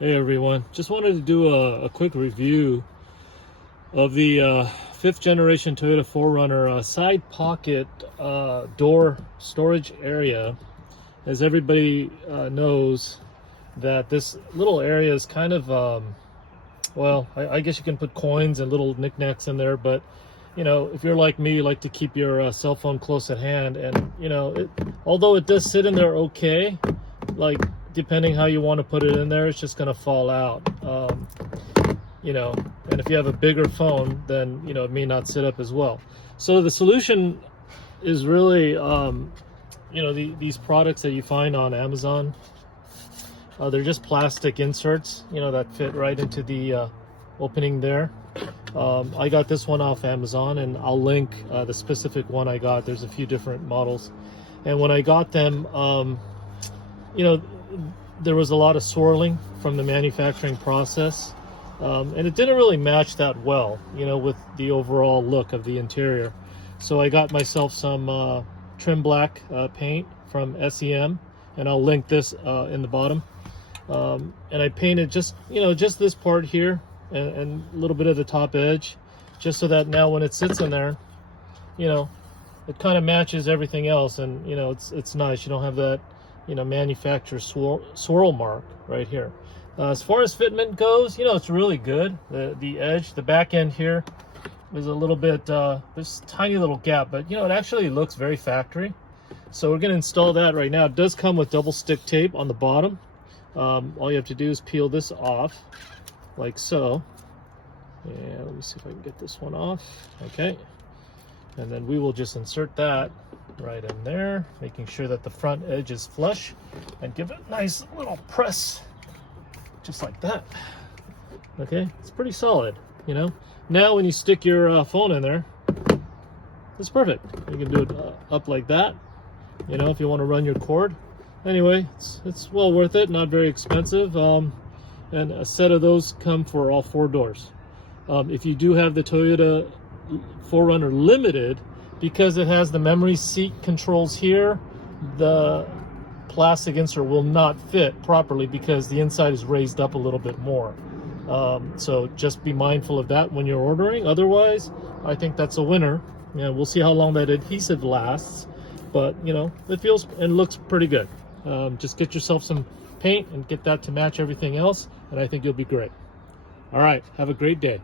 Hey everyone, just wanted to do a quick review of the fifth generation Toyota 4Runner side pocket door storage area. As everybody knows, that this little area is kind of, well, I guess you can put coins and little knickknacks in there, but you know, if you're like me, you like to keep your cell phone close at hand, and you know, although it does sit in there okay, like depending how you want to put it in there, it's just going to fall out. You know, and if you have a bigger phone, then you know it may not sit up as well. So the solution is really, you know, these products that you find on Amazon. They're just plastic inserts, you know, that fit right into the opening there. I got this one off Amazon, and I'll link the specific one I got. There's a few different models, and when I got them, you know, there was a lot of swirling from the manufacturing process, and it didn't really match that well, you know, with the overall look of the interior. So I got myself some trim black paint from SEM, and I'll link this in the bottom. And I painted just, you know, just this part here and a little bit of the top edge, just so that now when it sits in there, you know, it kind of matches everything else, and you know, it's nice. You don't have that, you know, manufacturer swirl mark right here. As far as fitment goes, you know, it's really good. The edge, the back end here is a little bit, this tiny little gap, but you know, it actually looks very factory. So we're going to install that right now. It does come with double stick tape on the bottom. All you have to do is peel this off like so. And let me see if I can get this one off. Okay. And then we will just insert that right in there, making sure that the front edge is flush, and give it a nice little press, just like that. Okay, it's pretty solid, you know. Now when you stick your phone in there, it's perfect. You can do it up like that, you know, if you want to run your cord. Anyway, it's well worth it, not very expensive, and a set of those come for all 4 doors. If you do have the Toyota 4Runner Limited, because it has the memory seat controls here, the plastic insert will not fit properly because the inside is raised up a little bit more. So just be mindful of that when you're ordering. Otherwise, I think that's a winner. You know, we'll see how long that adhesive lasts, but you know, it feels and looks pretty good. Just get yourself some paint and get that to match everything else, and I think you'll be great. All right, have a great day.